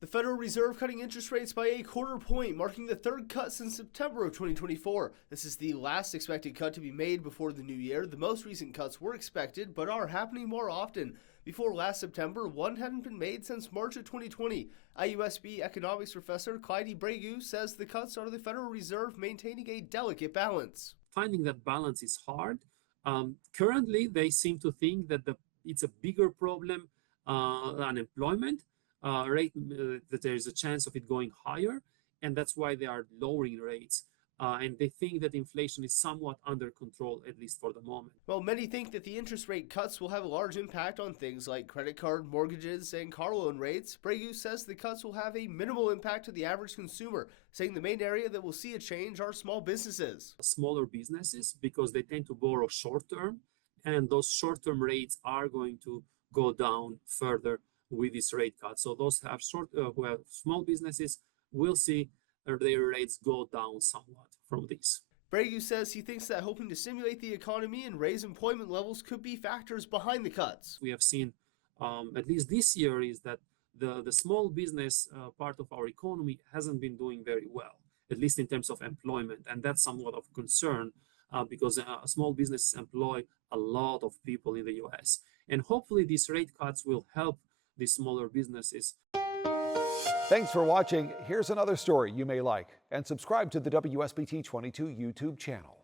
The Federal Reserve cutting interest rates by a quarter point, marking the third cut since September of 2024. This is the last expected cut to be made before the new year. The most recent cuts were expected, but are happening more often. Before last September, one hadn't been made since March of 2020. IUSB economics professor Clyde Bregu says the cuts are the Federal Reserve maintaining a delicate balance. Finding that balance is hard. Currently, they seem to think that it's a bigger problem than employment rate, that there is a chance of it going higher, and that's why they are lowering rates. And they think that inflation is somewhat under control, at least for the moment. Well, many think that the interest rate cuts will have a large impact on things like credit card, mortgages, and car loan rates. Bregu says the cuts will have a minimal impact to the average consumer, saying the main area that will see a change are small businesses. Smaller businesses, because they tend to borrow short-term, and those short-term rates are going to go down further with this rate cut. So those who have small businesses will see their rates go down somewhat from this. Bregu says he thinks that hoping to stimulate the economy and raise employment levels could be factors behind the cuts. We have seen, at least this year, is that the small business part of our economy hasn't been doing very well, at least in terms of employment. And that's somewhat of concern because small businesses employ a lot of people in the US. And hopefully these rate cuts will help these smaller businesses. Thanks for watching. Here's another story you may like, and subscribe to the WSBT 22 YouTube channel.